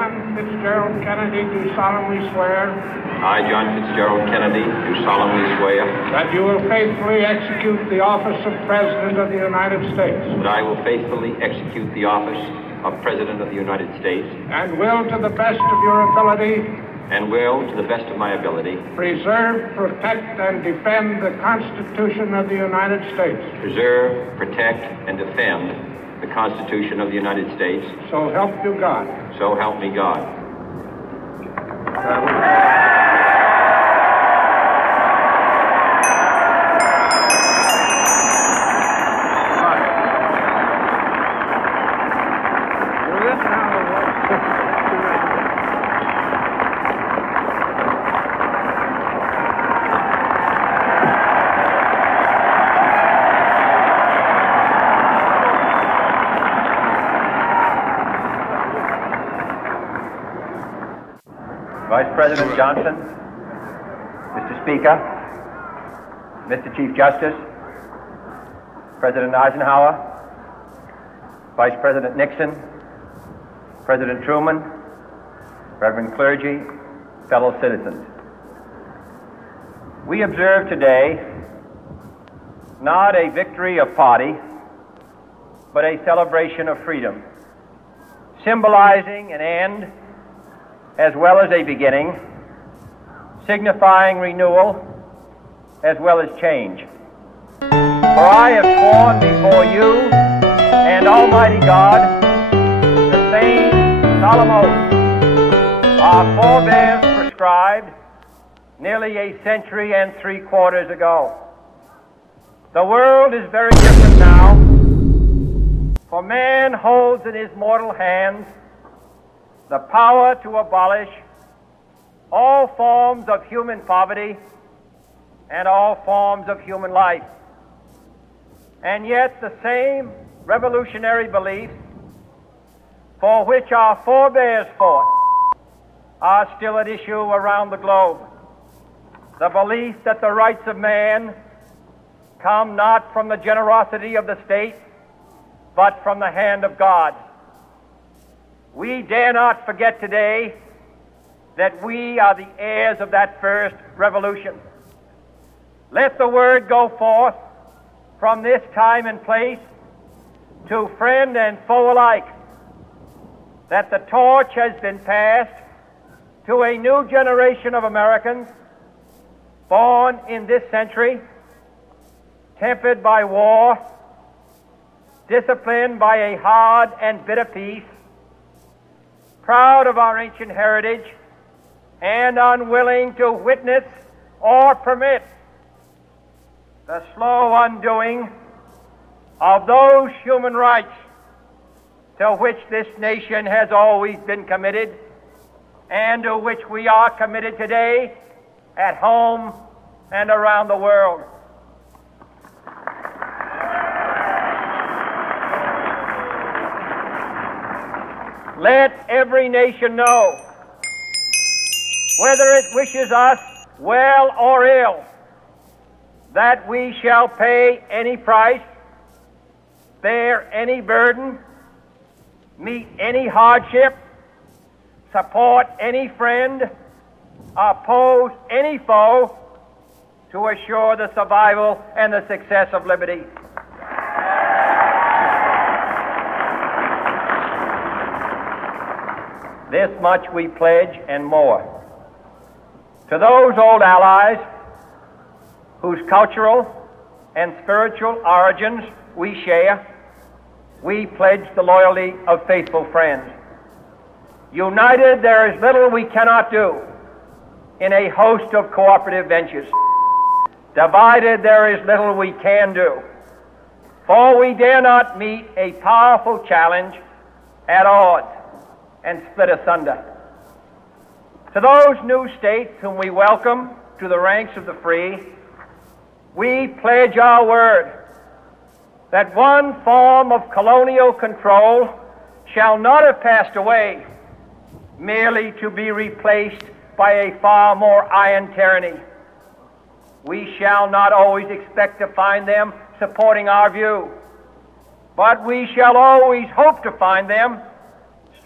John Fitzgerald Kennedy, do solemnly swear. I, John Fitzgerald Kennedy, do solemnly swear. That you will faithfully execute the office of President of the United States. That I will faithfully execute the office of President of the United States. And will, to the best of your ability. And will, to the best of my ability. Preserve, protect, and defend the Constitution of the United States. Preserve, protect, and defend the Constitution of the United States. So help you God. So help me God. Vice President Johnson, Mr. Speaker, Mr. Chief Justice, President Eisenhower, Vice President Nixon, President Truman, Reverend clergy, fellow citizens. We observe today not a victory of party, but a celebration of freedom, symbolizing an end as well as a beginning, signifying renewal as well as change. For I have sworn before you and Almighty God the same solemn oath our forebears prescribed nearly a century and 3/4 ago. The world is very different now, for man holds in his mortal hands the power to abolish all forms of human poverty and all forms of human life. And yet the same revolutionary beliefs for which our forebears fought are still at issue around the globe. The belief that the rights of man come not from the generosity of the state, but from the hand of God. We dare not forget today that we are the heirs of that first revolution. Let the word go forth from this time and place to friend and foe alike that the torch has been passed to a new generation of Americans born in this century, tempered by war, disciplined by a hard and bitter peace, proud of our ancient heritage, and unwilling to witness or permit the slow undoing of those human rights to which this nation has always been committed and to which we are committed today at home and around the world. Let every nation know, whether it wishes us well or ill, that we shall pay any price, bear any burden, meet any hardship, support any friend, oppose any foe to assure the survival and the success of liberty. This much we pledge and more. To those old allies whose cultural and spiritual origins we share, we pledge the loyalty of faithful friends. United, there is little we cannot do in a host of cooperative ventures. Divided, there is little we can do, for we dare not meet a powerful challenge at odds and split asunder. To those new states whom we welcome to the ranks of the free, we pledge our word that one form of colonial control shall not have passed away, merely to be replaced by a far more iron tyranny. We shall not always expect to find them supporting our view, but we shall always hope to find them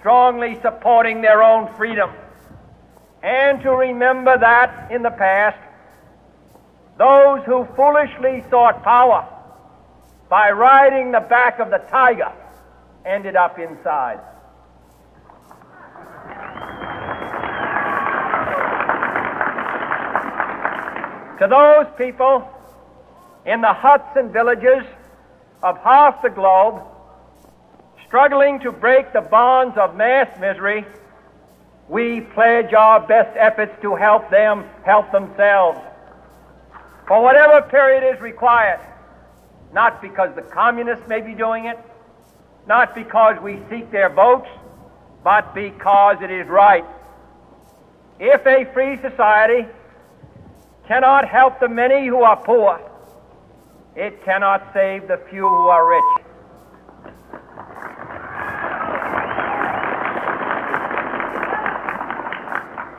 strongly supporting their own freedom, and to remember that in the past, those who foolishly sought power by riding the back of the tiger ended up inside. To those people in the huts and villages of half the globe struggling to break the bonds of mass misery, we pledge our best efforts to help them help themselves for whatever period is required, not because the communists may be doing it, not because we seek their votes, but because it is right. If a free society cannot help the many who are poor, it cannot save the few who are rich.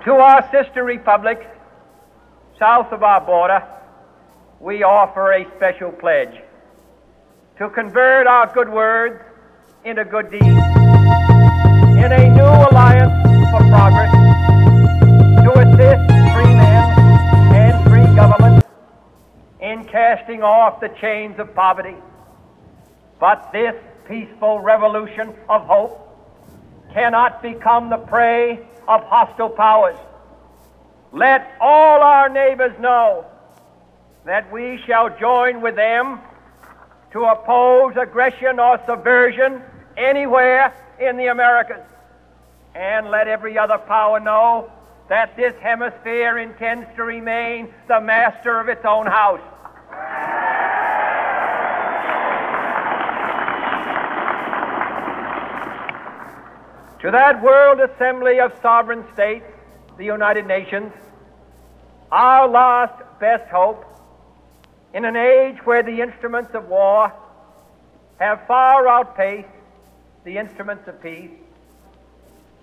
To our sister republics south of our border, we offer a special pledge to convert our good words into good deeds in a new alliance for progress, to assist free men and free governments in casting off the chains of poverty. But this peaceful revolution of hope cannot become the prey of hostile powers. Let all our neighbors know that we shall join with them to oppose aggression or subversion anywhere in the Americas. And let every other power know that this hemisphere intends to remain the master of its own house. To that World Assembly of Sovereign States, the United Nations, our last best hope, in an age where the instruments of war have far outpaced the instruments of peace,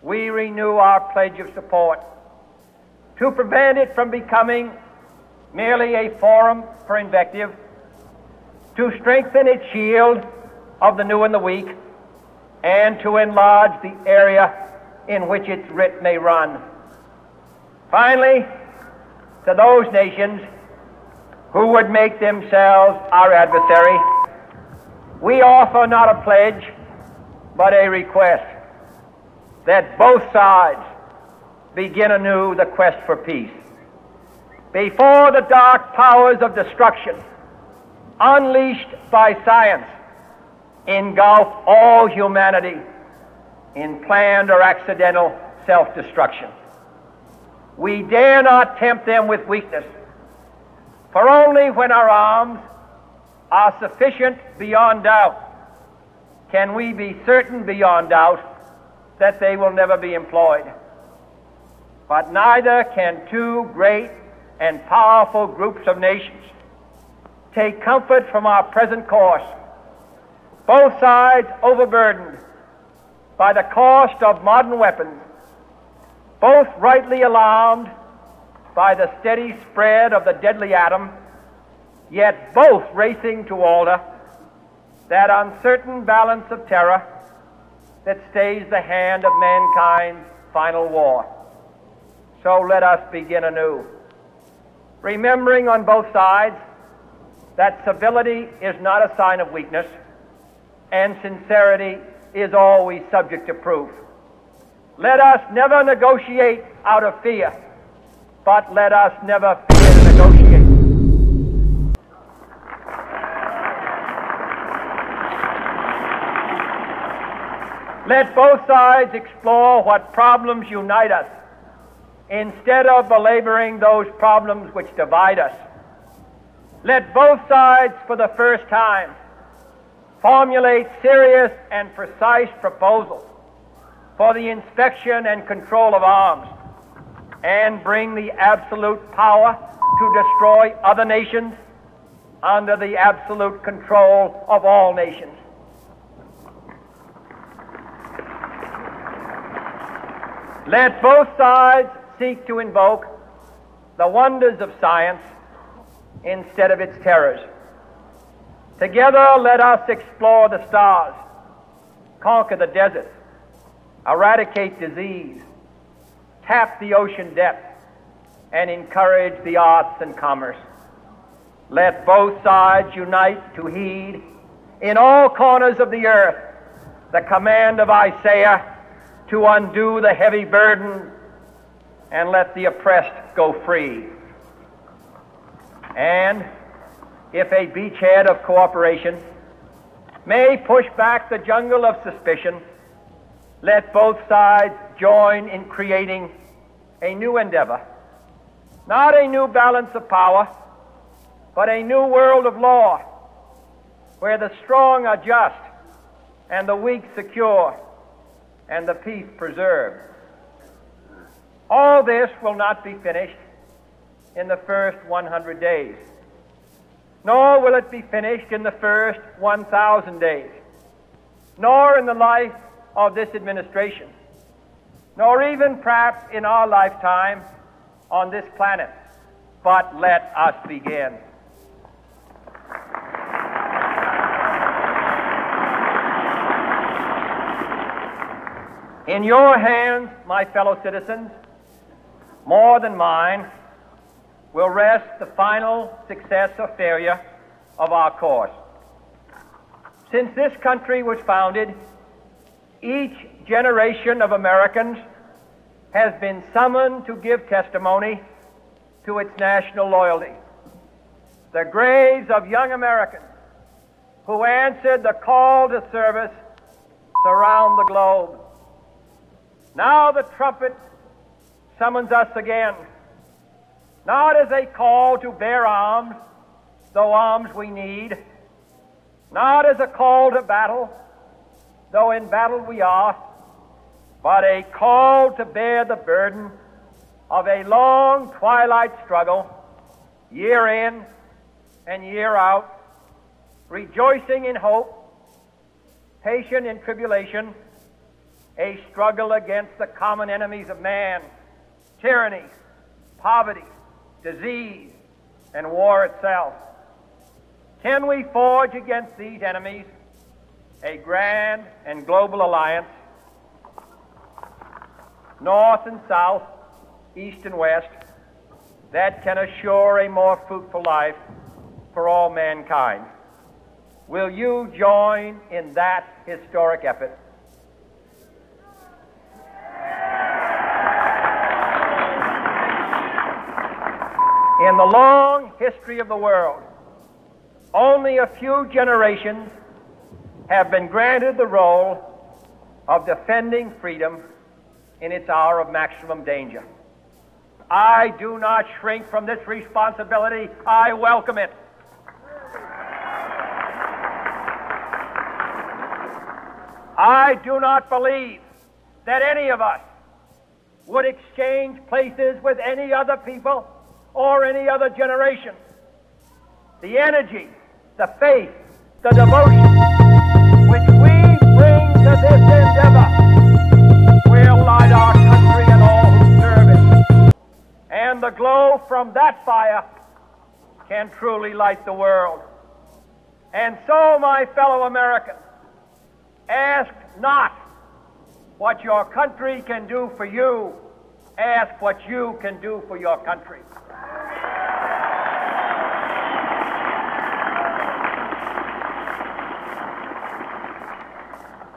we renew our pledge of support to prevent it from becoming merely a forum for invective, to strengthen its shield of the new and the weak, and to enlarge the area in which its writ may run. Finally, to those nations who would make themselves our adversary, we offer not a pledge, but a request that both sides begin anew the quest for peace. Before the dark powers of destruction, unleashed by science, engulf all humanity in planned or accidental self-destruction, we dare not tempt them with weakness, for only when our arms are sufficient beyond doubt can we be certain beyond doubt that they will never be employed. But neither can two great and powerful groups of nations take comfort from our present course, both sides overburdened by the cost of modern weapons, both rightly alarmed by the steady spread of the deadly atom, yet both racing to alter that uncertain balance of terror that stays the hand of mankind's final war. So let us begin anew, remembering on both sides that civility is not a sign of weakness, and sincerity is always subject to proof. Let us never negotiate out of fear, but let us never fear to negotiate. Let both sides explore what problems unite us, instead of belaboring those problems which divide us. Let both sides, for the first time, formulate serious and precise proposals for the inspection and control of arms, and bring the absolute power to destroy other nations under the absolute control of all nations. Let both sides seek to invoke the wonders of science instead of its terrors. Together let us explore the stars, conquer the deserts, eradicate disease, tap the ocean depth, and encourage the arts and commerce. Let both sides unite to heed in all corners of the earth the command of Isaiah to undo the heavy burden and let the oppressed go free. And if a beachhead of cooperation may push back the jungle of suspicion, let both sides join in creating a new endeavor, not a new balance of power, but a new world of law, where the strong are just and the weak secure and the peace preserved. All this will not be finished in the first 100 days, nor will it be finished in the first 1,000 days, nor in the life of this administration, nor even perhaps in our lifetime on this planet. But let us begin. In your hands, my fellow citizens, more than mine, will rest the final success or failure of our course. Since this country was founded, each generation of Americans has been summoned to give testimony to its national loyalty. The graves of young Americans who answered the call to service surround the globe. Now the trumpet summons us again, not as a call to bear arms, though arms we need, not as a call to battle, though in battle we are, but a call to bear the burden of a long twilight struggle, year in and year out, rejoicing in hope, patient in tribulation, a struggle against the common enemies of man, tyranny, poverty, disease, and war itself. Can we forge against these enemies a grand and global alliance, north and south, east and west, that can assure a more fruitful life for all mankind? Will you join in that historic effort? In the long history of the world, only a few generations have been granted the role of defending freedom in its hour of maximum danger. I do not shrink from this responsibility. I welcome it. I do not believe that any of us would exchange places with any other people or any other generation. The energy, the faith, the devotion which we bring to this endeavor will light our country and all who serve it. And the glow from that fire can truly light the world. And so, my fellow Americans, ask not what your country can do for you. Ask what you can do for your country.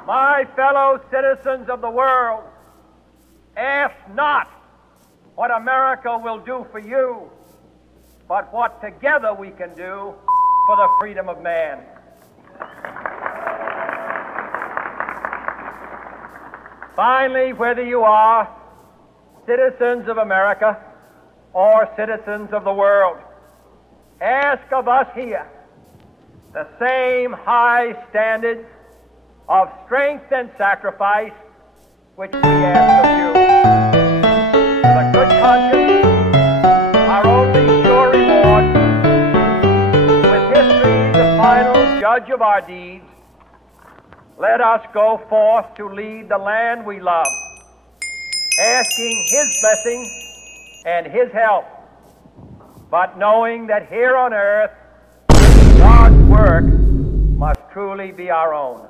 My fellow citizens of the world, ask not what America will do for you, but what together we can do for the freedom of man. Finally, whether you are citizens of America or citizens of the world, ask of us here the same high standards of strength and sacrifice which we ask of you. With a good conscience, our only sure reward, with history the final judge of our deeds, let us go forth to lead the land we love, asking His blessing and His help, but knowing that here on earth, God's work must truly be our own.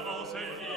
avance et